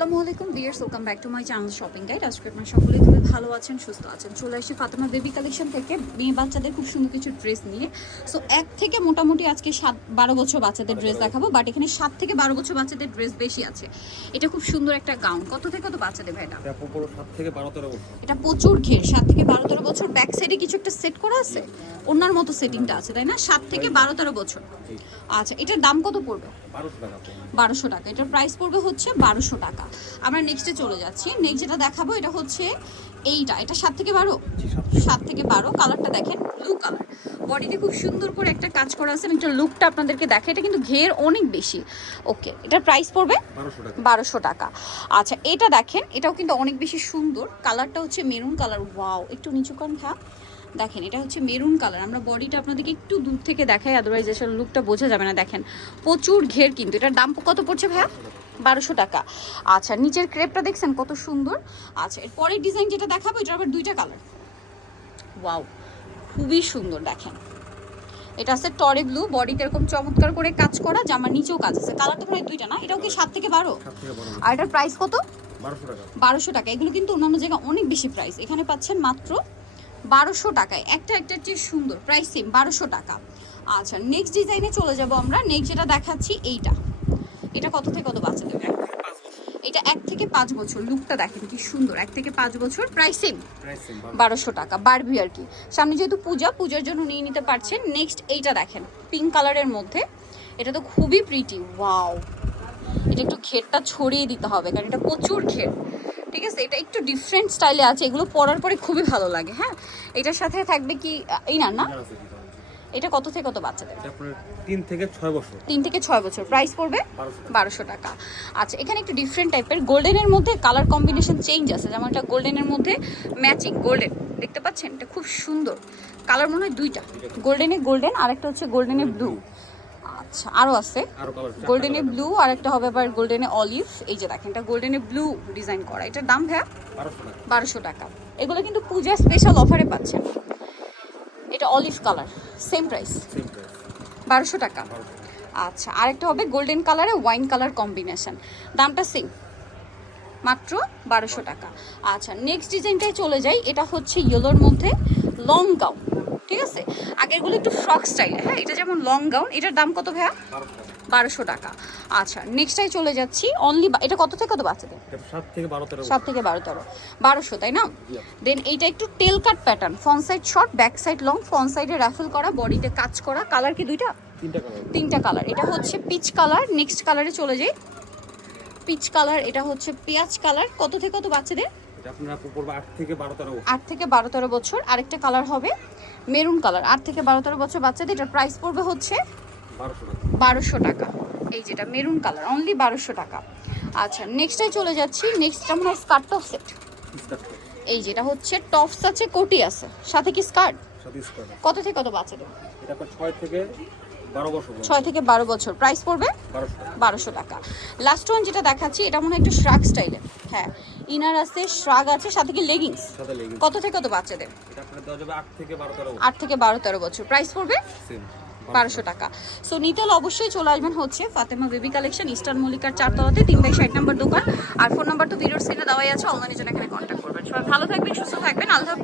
আসসালামু আলাইকুম viewers welcome back to my channel shopping guide আজকে আপনারা সকলে খুবই ভালো আছেন সুস্থ আছেন। চলে আসি ফাতেমা বেবি কালেকশন থেকে মেয়ে বাচ্চাদের খুব সুন্দর কিছু ড্রেস নিয়ে। সো এক থেকে মোটামুটি আজকে সাত বারো বছর বাচ্চাদের ড্রেস দেখাবো বাট এখানে সাত থেকে বারো বছর বাচ্চাদের ড্রেস বেশি আছে। এটা খুব সুন্দর একটা গাউন কত থেকে কত বাচ্চাদের ভাই এটা? প্রচুর ঘের সাত থেকে বারো তেরো বছর। ব্যাক সাইডে কিছু একটা সেট করা আছে? ওনার মতো সেটিংটা আছে তাই না? সাত থেকে বারো তেরো বছর। আচ্ছা এটার দাম কত পড়বে? বারোশো টাকা এটার প্রাইস পড়বে হচ্ছে বারোশো টাকা। আমরা নেক্সটে চলে যাচ্ছি। নেক্সট যেটা দেখাবো এটা হচ্ছে এইটা। এটা সাত থেকে বারো? সাত থেকে বারো। কালারটা দেখেন। ব্লু কালার বডিতে খুব সুন্দর করে একটা কাজ করা আছে আমি একটা লুকটা আপনাদেরকে দেখে এটা কিন্তু ঘের অনেক বেশি। ওকে এটার প্রাইস পড়বে বারোশো টাকা। আচ্ছা এটা দেখেন এটাও কিন্তু অনেক বেশি সুন্দর। কালারটা হচ্ছে মেরুন কালার ওয়াও একটু নিচু কান খা দেখেন এটা হচ্ছে মেরুন কালার আমরা বডিটা আপনাদেরকে একটু দূর থেকে দেখাই আদারওয়াইজ এসব লুকটা বোঝা যাবে না। দেখেন প্রচুর ঘের কিন্তু। এটার দাম কত পড়ছে ভাইয়া? বারোশো টাকা। আচ্ছা নিচের ক্রেপটা দেখছেন কত সুন্দর। আচ্ছা এর পরের ডিজাইন যেটা দেখাবো এটা আবার দুইটা কালার ওয়াও খুবই সুন্দর দেখেন। এটা আছে টরে ব্লু বডিতে এরকম চমৎকার করে কাজ করা জামার নিচেও কাজ আছে। কালার তো প্রায় দুইটা না? এটাও কি সাত থেকে বারো? আর এটার প্রাইস কত? বারোশো টাকা। এগুলো কিন্তু অন্যান্য জায়গায় অনেক বেশি প্রাইস এখানে পাচ্ছেন মাত্র বারোশো টাকায়। একটা একটা চেয়ে সুন্দর। প্রাইস সেম বারোশো টাকা। আচ্ছা নেক্সট ডিজাইনে চলে যাব আমরা। নেক্সট যেটা দেখাচ্ছি এইটা। এটা কত থেকে কত বাচ্চা বাচ্চাদের? এটা এক থেকে পাঁচ বছর লুকটা দেখেন কি সুন্দর এক থেকে পাঁচ বছর প্রাইস সেম বারোশো টাকা বারবি আর কি। সামনে যেহেতু পূজা পূজার জন্য নিয়ে নিতে পারছেন নেক্সট এইটা দেখেন পিঙ্ক কালারের মধ্যে। এটা তো খুবই প্রিটি ওয়াও এটা একটু ঘেরটা ছড়িয়ে দিতে হবে কারণ এটা প্রচুর ঘের ঠিক আছে এটা একটু ডিফারেন্ট স্টাইলে আছে এগুলো পরার পরে খুবই ভালো লাগে হ্যাঁ? এটার সাথে থাকবে কি এই না না? এটা কত থেকে কত বাচ্চাদের? তিন থেকে ছয় বছর। তিন থেকে ছয় বছর। প্রাইস পড়বে বারোশো টাকা। আচ্ছা এখানে একটু ডিফারেন্ট টাইপের গোল্ডেনের মধ্যে কালার কম্বিনেশন চেঞ্জ আছে। যেমন এটা গোল্ডেনের মধ্যে ম্যাচিং গোল্ডেন দেখতে পাচ্ছেন? এটা খুব সুন্দর। কালার মনে হয় দুইটা। গোল্ডেনে গোল্ডেন আর একটা হচ্ছে গোল্ডেনে ব্লু আচ্ছা আরও আছে। গোল্ডেনে ব্লু আর একটা হবে আবার গোল্ডেনে অলিভ এই যে দেখেন এটা গোল্ডেনে ব্লু ডিজাইন করা। এটার দাম টাকা। বারোশো টাকা। এগুলো কিন্তু পূজা স্পেশাল অফারে পাচ্ছেন। এটা অলিভ কালার সেম প্রাইস বারোশো টাকা। আচ্ছা আরেকটা হবে গোল্ডেন কালারে ওয়াইন কালার কম্বিনেশন। দামটা সেম মাত্র বারোশো টাকা। আচ্ছা নেক্সট ডিজাইনটায় চলে যাই। এটা হচ্ছে ইয়েলোর মধ্যে লং গাউন ঠিক আছে? আগেরগুলো একটু ফ্রক স্টাইলে হ্যাঁ? এটা যেমন লং গাউন এটার দাম কত ভাইয়া? বারোশো টাকা। আচ্ছা নেক্সটাই চলে যাচ্ছি অনলি এটা কত থেকে কত বাচ্চাদের? সাত থেকে বারো তেরো সাত থেকে বারো তেরো। বারোশো তাই না? দেন এইটা একটু tail cut pattern front side short back side long front সাইডে র্যাফেল করা বডিতে কাজ করা কালার কি দুইটা? তিনটা কালার এটা হচ্ছে পিচ কালার নেক্সট কালারে চলে যাই। পিচ কালার এটা হচ্ছে পেঁয়াজ কালার কত থেকে কত বাচ্চাদের? আট থেকে বারো তেরো বছর। আরেকটা কালার হবে মেরুন কালার। আট থেকে বারো তেরো বছর বাচ্চাদের এটার প্রাইস পড়বে হচ্ছে বারোশো টাকা। এই যেটা মেরুন কালার অনলি বারোশো টাকা। আচ্ছা নেক্সটটাই চলে যাচ্ছি। নেক্সট মনে হয় স্কার্ট টপ সেট এই যেটা হচ্ছে টপস আছে কোটি আছে। সাথে কি স্কার্ট কত থেকে কত বাচ্চাদের? এটা ছয় থেকে। ছয় থেকে বারো বছর। প্রাইস পড়বে? বারোশো টাকা। লাস্ট ওয়ান যেটা দেখাচ্ছি এটা মনে হয় একটু শ্রাগ স্টাইলের হ্যাঁ ইনার আছে শ্রাগ আছে সাথে কি লেগিংস কত থেকে কত বাচ্চাদের? আট থেকে বারো তেরো বছর। প্রাইস পড়বে? বারোশো টাকা। সো নিতে হলে অবশ্যই চলে আসবেন হচ্ছে ফাতেমা বেবি কালেকশন ইস্টার্ন মল্লিকার চারতলাতে তিন বাই ষাট নম্বর দোকান। আর ফোন নাম্বার তো ভিডিওর সিনে দেওয়াই আছে অনলাইনে জন্য এখানে কন্ট্যাক্ট করবেন। সবাই ভালো থাকবেন সুস্থ থাকবেন আল্লাহ হাফেজ।